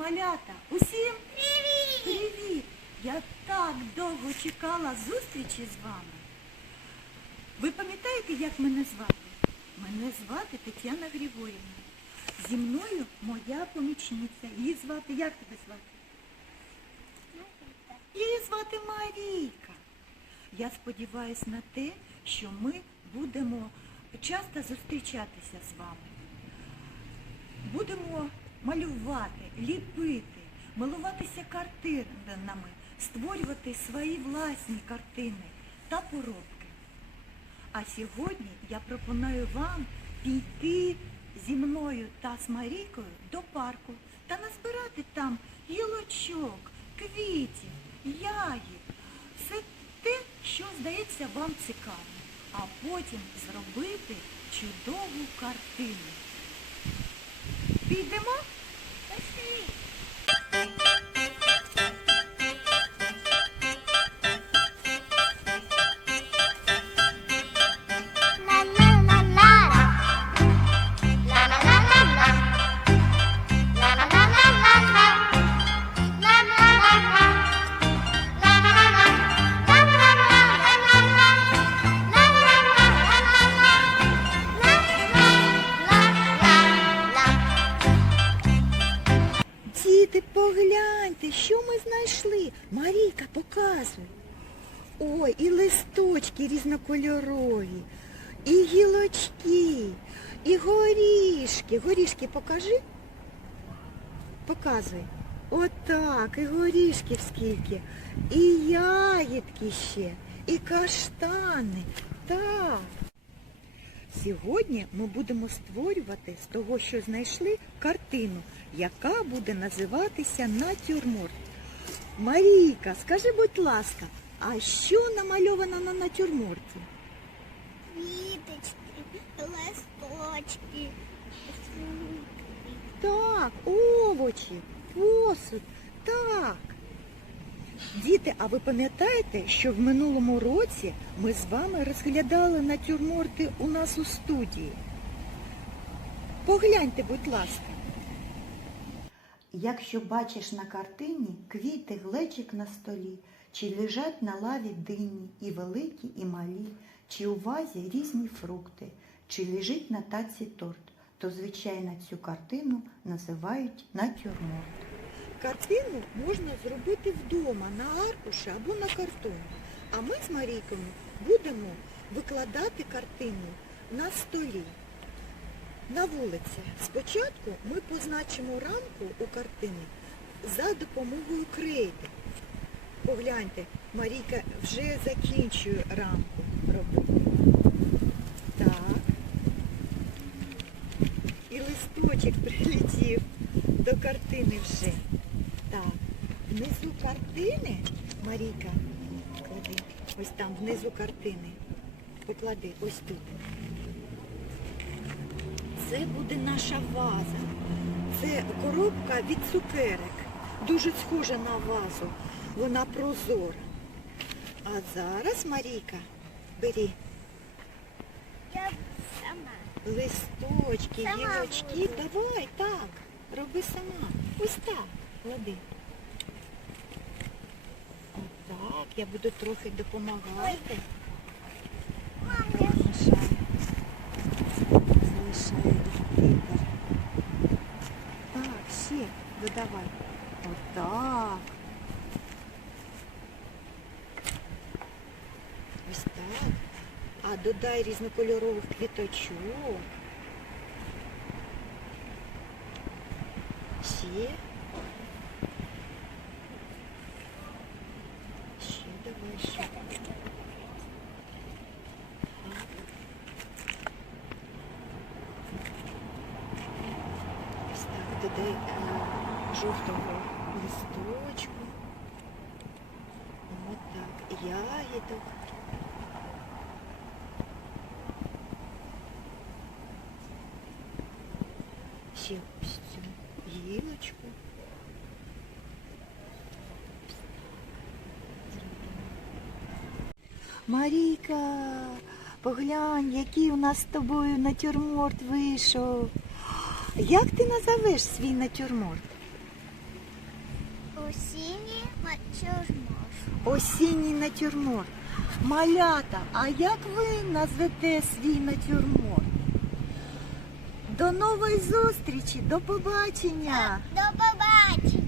малята! Усім привіт! Привіт! Я так довго чекала зустрічі з вами. Ви пам'ятаєте, як мене звати? Мене звати Тетяна Григорівна. Зі мною моя помічниця. Її звати, як тебе звати? Її звати Марійка. Я сподіваюся на те, що ми будемо часто зустрічатися з вами. Будемо малювати, ліпити, милуватися картинами, створювати свої власні картини та поробки. А сьогодні я пропоную вам піти зі мною та з Марійкою до парку та назбирати там гілочок, квітів, ягід, все те, що здається вам цікавим, а потім зробити чудову картину. Çiğdem o. що ми знайшли. Марійка, показуй. Ой, і листочки різнокольорові, і гілочки, і горішки. Горішки покажи. Показуй. Отак, і горішків скільки, і ягідки ще, і каштани. Так. Сьогодні ми будемо створювати з того, що знайшли, картину, яка буде називатися натюрморт. Марійка, скажи, будь ласка, а що намальовано на натюрморті? Квіточки, листочки, фрукти. Так, овочі, посуд, так. Діти, а ви пам'ятаєте, що в минулому році ми з вами розглядали натюрморти у нас у студії? Погляньте, будь ласка. Якщо бачиш на картині квіти, глечик на столі, чи лежать на лаві дині і великі, і малі, чи у вазі різні фрукти, чи лежить на таці торт, то звичайно цю картину називають натюрморт. Картину можна зробити вдома на аркуші або на картоні. А ми з Марійкою будемо викладати картину на столі. На вулиці. Спочатку ми позначимо рамку у картини за допомогою крейди. Погляньте, Марійка вже закінчує рамку робити. Так. І листочок прилетів до картини вже. Внизу картини, Марійка, клади, ось там, внизу картини. Поклади, ось тут. Це буде наша ваза. Це коробка від цукерок. Дуже схожа на вазу. Вона прозора. А зараз, Марійка, бери Я сама. листочки, Сама гілочки. Давай, так. Роби сама. Ось так. Клади. Я буду трохи допомагати. Залишаю. Залишаю. Так, ще додавай. Отак. Ось так. А додай різнокольорових квіточок. Ще. Ще давай ще. Ось так, додай е, жовтого листочку. Ось так, ягідок. Ще ось цю гілочку. Марійка, поглянь, який у нас з тобою натюрморт вийшов. Як ти назовеш свій натюрморт? Осінній натюрморт. Осінній натюрморт. Малята, а як ви назвете свій натюрморт? До нової зустрічі, до побачення! До побачення.